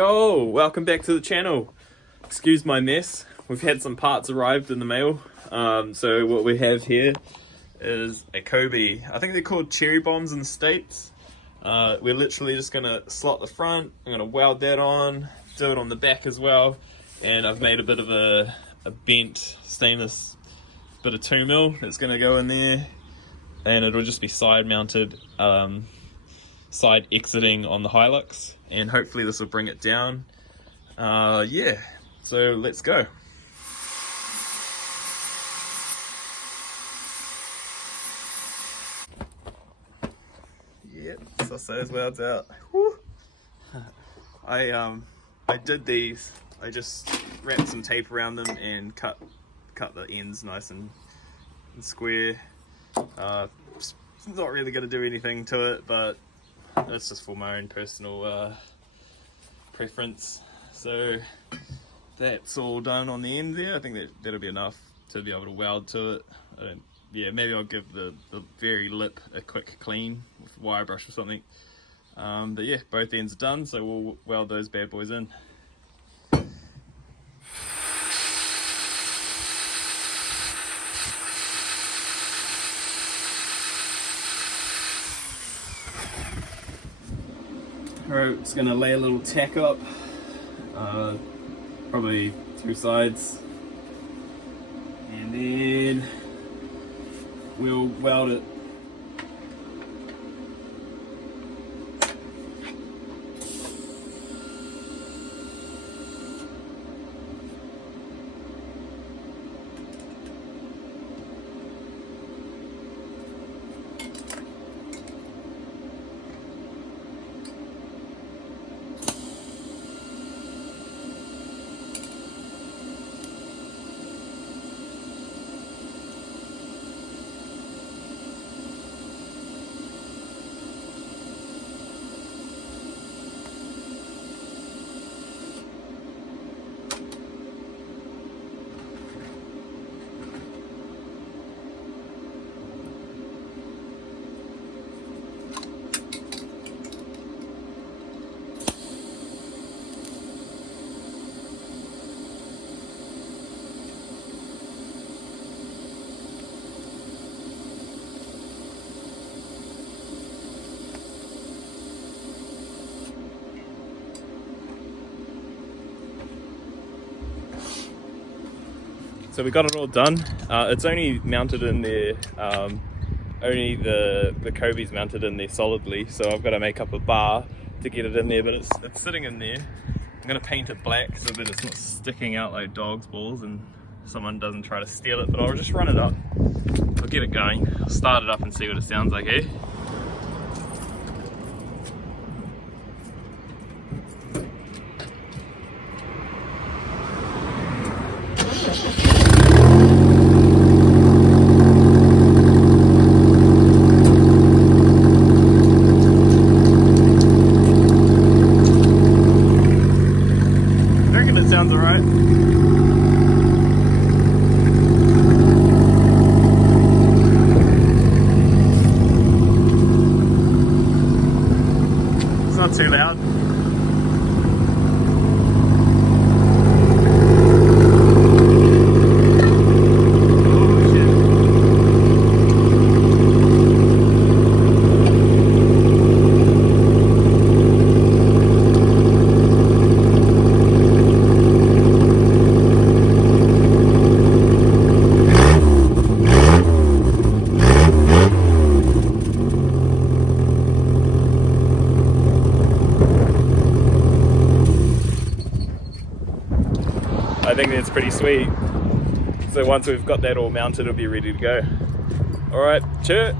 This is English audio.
Yo, welcome back to the channel. Excuse my mess. We've had some parts arrived in the mail. So what we have here is a Coby. I think they're called cherry bombs in the States. We're literally just gonna slot the front. I'm gonna weld that on, do it on the back as well. And I've made a bit of a bent stainless bit of 2mm that's gonna go in there. And it'll just be side mounted, side exiting on the Hilux. And hopefully this will bring it down. Yeah, so let's go. Yep, so those welds out. Woo. I did these. I just wrapped some tape around them and cut the ends nice and square. It's not really going to do anything to it, but that's just for my own personal preference. So that's all done on the end there. I think that'll be enough to be able to weld to it. Yeah, maybe I'll give the very lip a quick clean with a wire brush or something. But yeah, both ends are done, so we'll weld those bad boys in. Alright, just gonna lay a little tack up, probably 2 sides, and then we'll weld it. So we got it all done. It's only mounted in there, only the Coby's mounted in there solidly, so I've got to make up a bar to get it in there, but it's sitting in there. I'm going to paint it black so that it's not sticking out like dog's balls and someone doesn't try to steal it, but I'll just run it up. I'll get it going. I'll start it up and see what it sounds like, eh? Sounds alright. It's not too loud. I think that's pretty sweet. So once we've got that all mounted, it'll be ready to go. All right, cheers.